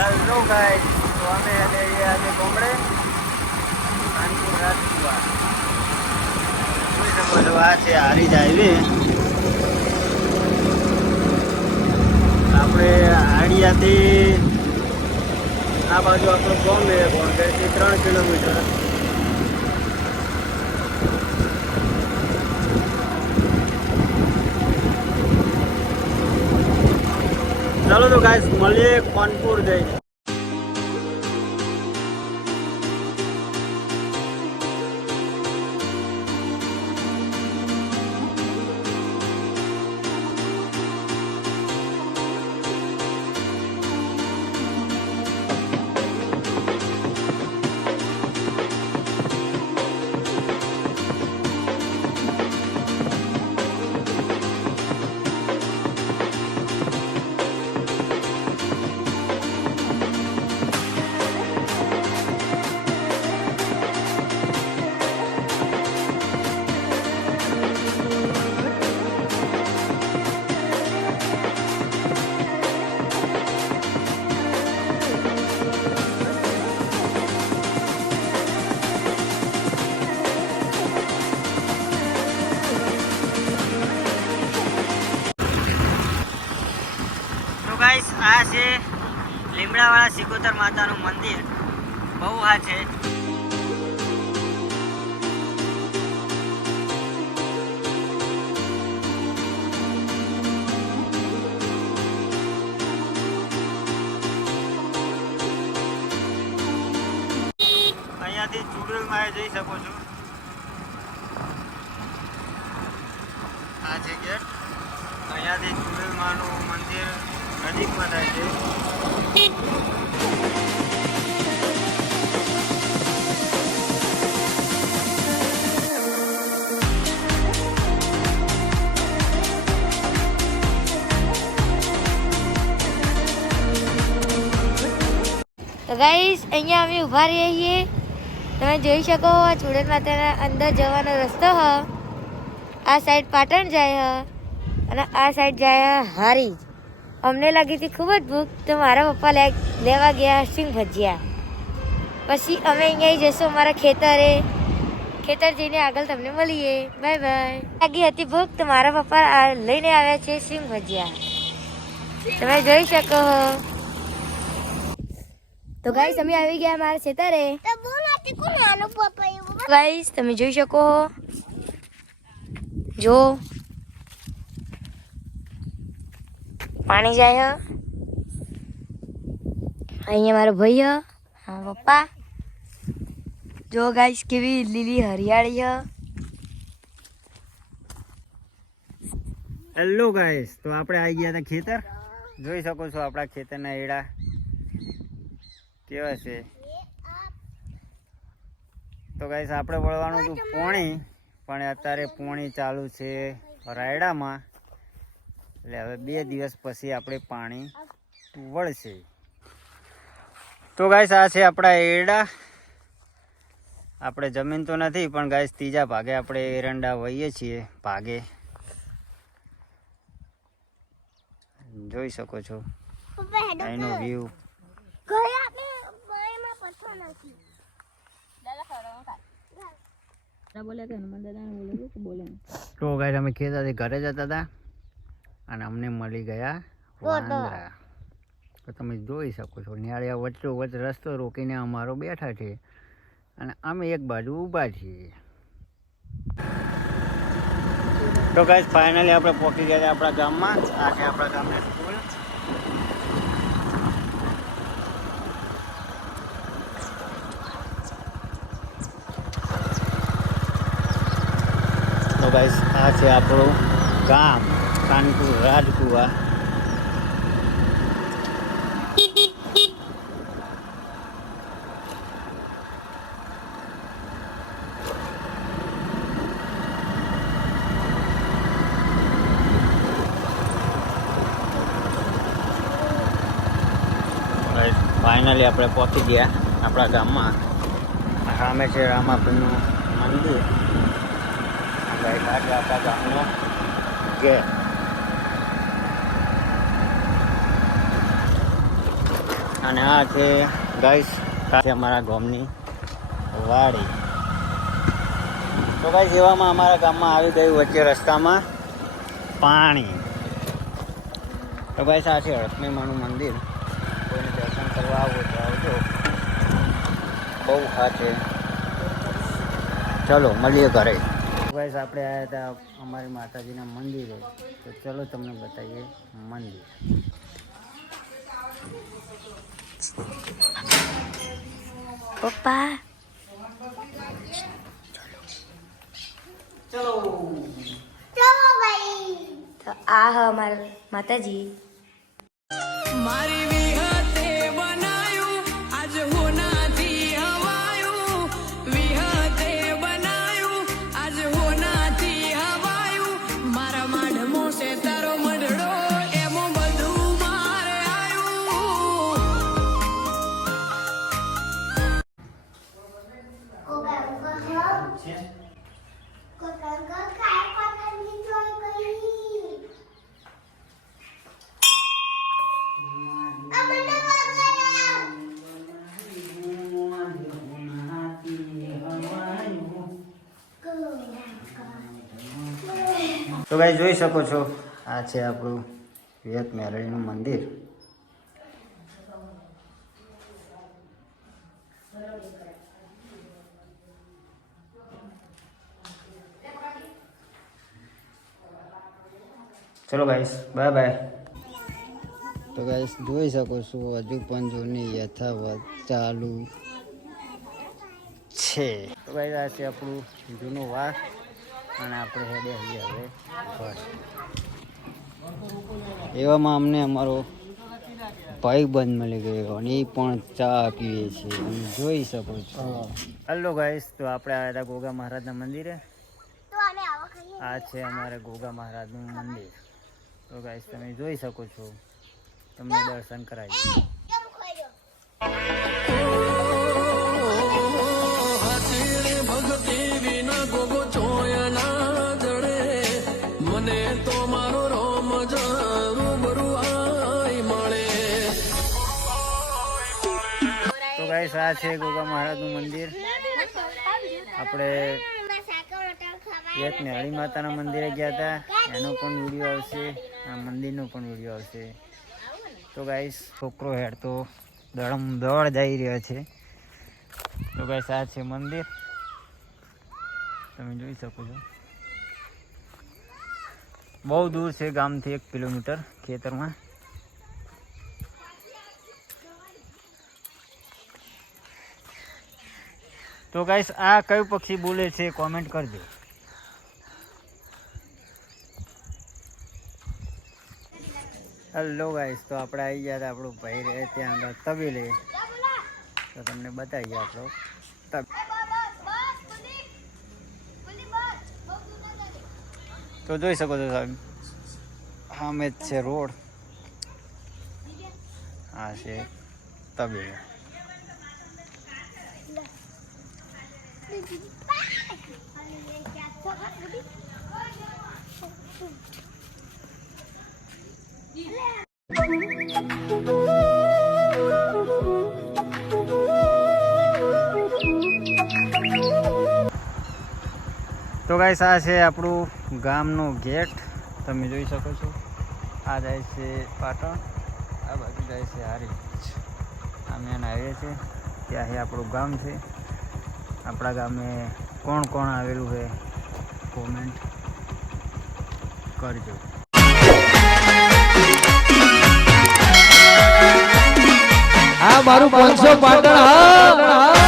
Hello guys, તો અમે આજે ગોમડે કાનપુર રાજપુરા જોઈ શકો છો. આ છે હારીજ હાઈવે. આપણે હાડિયાથી આ બાજુ આપણો બોમ્બે બોમ્બેથી 3 કિલોમીટર. ચાલો તો ગાઈસ મળીએ કાનપુર જઈને. ગાઈસ આ છે લીમડાવાળા સિકોતર માતાનું મંદિર. બહુ આ છે. અહીંયાથી ચુડેલમાં જઈ શકો છો. આ છે ગેટ. અહીંયાથી ચુડેલમાનું મંદિર નજીકમાં થાય છે. તો ગાઈસ અહીંયા અમે ઊભા રહીએ છીએ. તમે જોઈ શકો ચુડેલ માતાના અંદર જવાનો રસ્તો હ. આ સાઈડ પાટણ જાય હ અને આ સાઈડ જાય હારીજ. અમને લાગી હતી ખૂબ જ ભૂખ, તો મારા પપ્પા લેવા ગયા સિંગ ભજીયા. પછી અમે અહીંયા જઈશું અમારા ખેતરે. ખેતર જઈને આગળ તમને મળીએ. Bye bye. લાગી હતી ભૂખ, તો મારા પપ્પા લઈને આવ્યા છે સિંગ ભજીયા. તમે જોઈ શકો છો. તો ગાઈસ અમે આવી ગયા મારા ખેતરે. ગાઈસ તમે જોઈ શકો જો પાણી જાય હ. અહીંયા મારો ભાઈ હ, હા પપ્પા. જો ગાઈસ કેવી લીલી હરિયાળી હ. હેલો ગાઈસ, તો આપણે આવી ગયા હતા ખેતર. જોઈ શકો છો આપણા ખેતરના એડા કેવા છે. તો ગાઈસ આપણે વળવાનું હતું પોણી, પણ અત્યારે પોણી ચાલુ છે રાયડામાં. એટલે હવે 2 દિવસ પછી આપણે પાણી વળશે. તો ગાઈસ આ છે આપણા એરડા. આપણે જમીન તો નથી, પણ ગાઈસ 3જા ભાગે આપણે એરંડા વહીએ છીએ. ભાગે જોઈ શકો છો અહીંનો વ્યૂ. તો ગાઈસ અમે ખેતરથી ઘરે જતા હતા અને અમને મળી ગયા વાંદરા. તો તમે જોઈ શકો છો નિયાળિયા વચ્ચો વચ્ચ રસ્તો રોકીને અમારો બેઠા છે અને અમે એક બાજુ ઊભા છીએ. તો ગાઈસ ફાઇનલી આપણે પહોંચી ગયા આપણા ગામમાં. આ છે આપણા ગામની સ્કૂલ. તો ગાઈસ આ છે આપણું ગામ કાનપુર રાજપુરા. ફાઇનલી આપણે પહોંચી ગયા આપણા ગામમાં. સામે છે રામાપીરનું મંદિર. આપણા ગામનો ગેટ. અને આ છે ગાઈસ અમારા ગામની વાડી. તો ગાઈસ એવામાં અમારા ગામમાં આવી ગયું વચ્ચે રસ્તામાં પાણી. તો ગાઈસ આ છે હડકમીમાનું મંદિર. કોઈને દર્શન કરવા આવો તો આવજો, બહુ હા છે. ચલો મળીએ ઘરે. ગાઈસ આપણે આવ્યા હતા અમારી માતાજીના મંદિરે, તો ચલો તમને બતાવીએ મંદિર. પપ્પા ચલો ભાઈ. તો આ હ અમારા માતાજી. મારી વિહતે બનાયું આજ હોનાથી હવાયું, વિહતે બનાયું આજ હોનાથી હવાયું. મારા માઢમો છે તારો મઢડો એમો બધું મારે તો ગાઈસ જોઈ શકો છો, આ છે આપણું વિહત મેરડીનું મંદિર. ચલો ગાઈસ બાય બાય. તો ગાઈસ જોઈ શકો છો હજુ પણ જૂની યથાવત ચાલુ છે. તો ગાઈસ આ છે આપણું જૂનું વાર અને આપણે હેડે હવે ઘર. એવામાં અમને અમારો ભાઈ બંધ મળી ગયો અને એ પણ ચા પીએ છે, તમે જોઈ શકો છો. હેલો ગાઈસ, તો આપણે આવ્યા હતા ગોગા મહારાજના મંદિરે. આ છે અમારે ગોગા મહારાજનું મંદિર. તો ગાઈસ તમે જોઈ શકો છો, તમને દર્શન કરાવીએ. ભક્તિ વિના ગોગો ચોયના જડે, મને તો મારો રોમ રૂબરૂ આઈ મળે. તો ગાઈસ આ છે ગોગા મહારાજનું મંદિર. આપણે એક મેરડી માતાના મંદિરે ગયા હતા, એનો પણ વિડીયો આવશે, આ મંદિરનો પણ વિડીયો આવશે. તો ગાઈસ છોકરો હેડ તો દોડ જઈ રહ્યો છે. તો ગાઈસ આ છે મંદિર, તમે જોઈ શકો છો. બહુ દૂર છે ગામથી, 1 કિલોમીટર ખેતરમાં. તો ગાઈસ આ કયું પક્ષી બોલે છે કોમેન્ટ કરજો. હેલો ગાઈસ, તો આપણે આવી ગયા હતા આપણું ભાઈ રહે ત્યાં આગળ તબેલે. તો તમને બતાવીએ આપણો તો જોઈ શકો છો સાહેબ, સામે જ છે રોડ, આ છે તબેલો. તો ગાઈસ આ છે આપણું ગામનો ગેટ, તમે જોઈ શકો છો. આ જાય છે પાટણ, આ બાજુ જાય છે હારી. આ મેન હાઈવે છે, ત્યાં આપણું ગામ છે. આપણા ગામે કોણ કોણ આવેલું છે કોમેન્ટ કરજો. આ મારું 500 પાટણ. હા